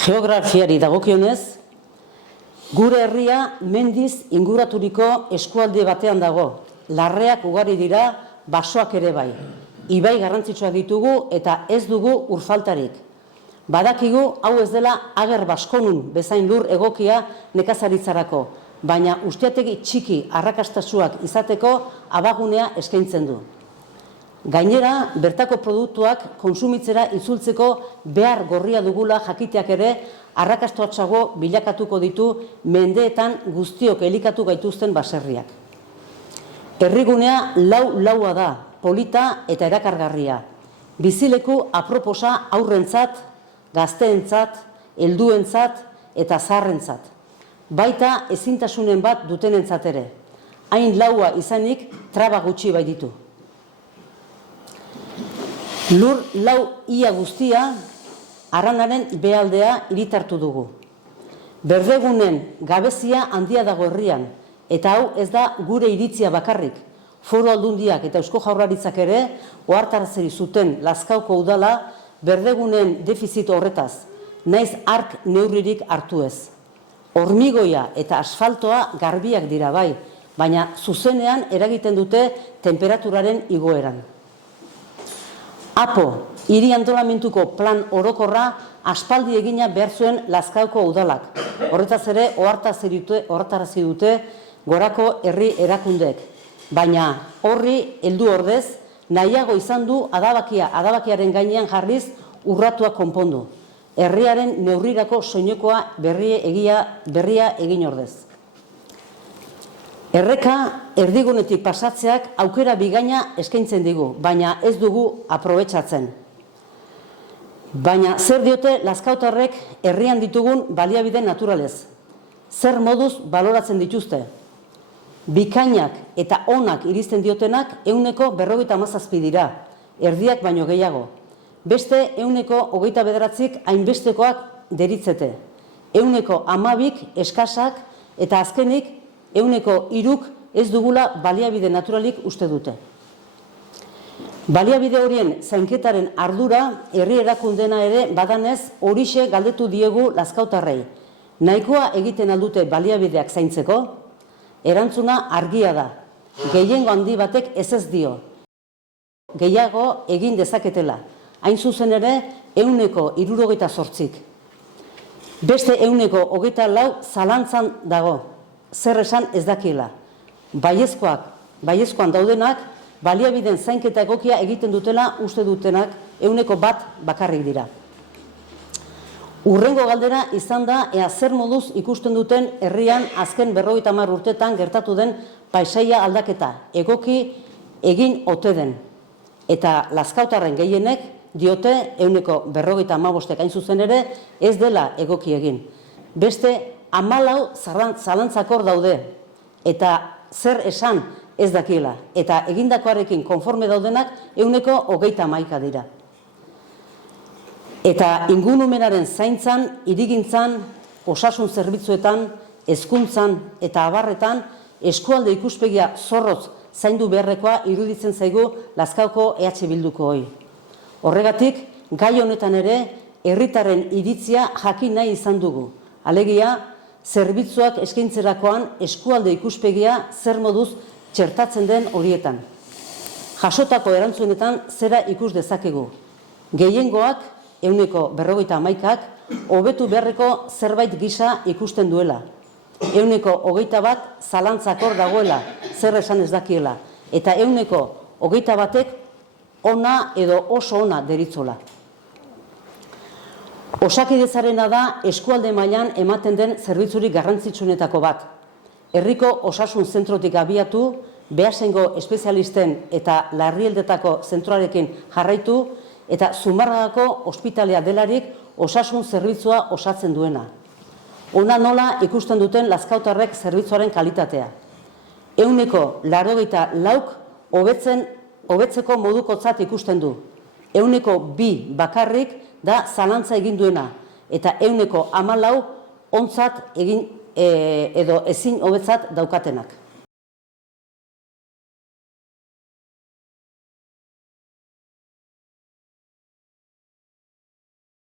Geografiari dagokionez, gure herria mendiz inguraturiko eskualde batean dago. Larreak ugari dira, basoak ere bai. Ibai garrantzitsuak ditugu eta ez dugu urfaltarik. Badakigu hau ez dela ager baskonun bezain lur egokia nekazaritzarako, baina ustiategi txiki arrakastasuak izateko abagunea eskaintzen du. Gainera, bertako produktuak kontsumitzera itzultzeko behar gorria dugula jakiteak ere arrakastatsuago bilakatuko ditu mendeetan guztiok elikatu gaituzten baserriak. Herrigunea laua da, polita eta erakargarria. Bizileku aproposa aurrentzat, gazteentzat, helduentzat eta zaharrentzat. Baita ezintasunen bat dutenentzat ere. Hain laua izanik traba gutxi bai ditu. Lur lau ia guztia, Arranaren behaldea hiritartu dugu. Berdegunen gabezia handia dago herrian, eta hau ez da gure iritzia bakarrik. Foru Aldundiak eta Eusko Jaurlaritzak ere ohartarazi zuten Lazkaoko udala berdegunen defizit horretaz, naiz hark neurririk hartu ez. Hormigoia eta asfaltoa garbiak dira bai, baina zuzenean eragiten dute temperaturaren igoeran. APO, hiri antolamentuko plan orokorra aspaldi egina behar zuen Lazkaoko udalak. Horretaz ere ohartarazi dute gorako herri erakundek. Baina horri heldu ordez, nahiago izan du adabakiaren gainean jarriz urratua konpondu. Herriaren neurrirako soinekoa berria egin ordez. Erreka erdigunetik pasatzeak aukera bigaina eskaintzen digu, baina ez dugu aprobetxatzen. Baina zer diote lazkautarrek herrian ditugun baliabide naturalez? Zer moduz baloratzen dituzte? Bikainak eta onak iristen diotenak 157 dira, erdiak baino gehiago. Beste 129 hainbestekoak deritzete. 112 eskasak eta azkenik 103 ez dugula baliabide naturalik uste dute. Baliabide horien zainketaren ardura herri erakundena ere badanez horixe galdetu diegu lazkautarrei. Nahikoa egiten aldute baliabideak zaintzeko? Erantzuna argia da. Gehiengo handi batek ez dio. Gehiago egin dezaketela. Hain zuzen ere 168. Beste 124 zalantzan dago. Zer esan ez dakiela. Baiezkoan daudenak, baliabideen zainketa egokia egiten dutela uste dutenak 101 bakarrik dira. Hurrengo galdera izan da ea zer moduz ikusten duten herrian azken 50 urtetan gertatu den paisaia aldaketa, egoki egin ote den. Eta lazkautarren gehienek diote 155 hain zuzen ere ez dela egoki egin. Beste 14 zalantzakor daude, eta zer esan ez dakiela, eta egindakoarekin konforme daudenak 131 dira. Eta ingurumenaren zaintzan, hirigintzan, osasun zerbitzuetan, hezkuntzan eta abarretan eskualde ikuspegia zorrotz zaindu beharrekoa iruditzen zaigu Lazkaoko EH Bildukooi. Horregatik, gai honetan ere herritarren iritzia jakin nahi izan dugu. Alegia, zerbitzuak eskaintzerakoan eskualde ikuspegia zer moduz txertatzen den horietan. Jasotako erantzunetan zera ikus dezakegu. Gehiengoak 151ak hobetu beharreko zerbait gisa ikusten duela. 121 zalantzakor dagoela, zer esan ez dakiela. Eta 121ek ona edo oso ona deritzola. Osakidetzarena da eskualde mailan ematen den zerbitzurik garrantzitsuenetako bat. Herriko osasun zentrotik abiatu, Beasaingo espezialisten eta larrieldetako zentroarekin jarraitu eta Zumarragako ospitalea delarik osasun zerbitzua osatzen duena. Ona nola ikusten duten lazkautarrek zerbitzuaren kalitatea. 184 hobetzeko modukotzat ikusten du. 102 bakarrik da zalantza egin duena, eta 114 ontzat egin edo ezin hobetzat daukatenak.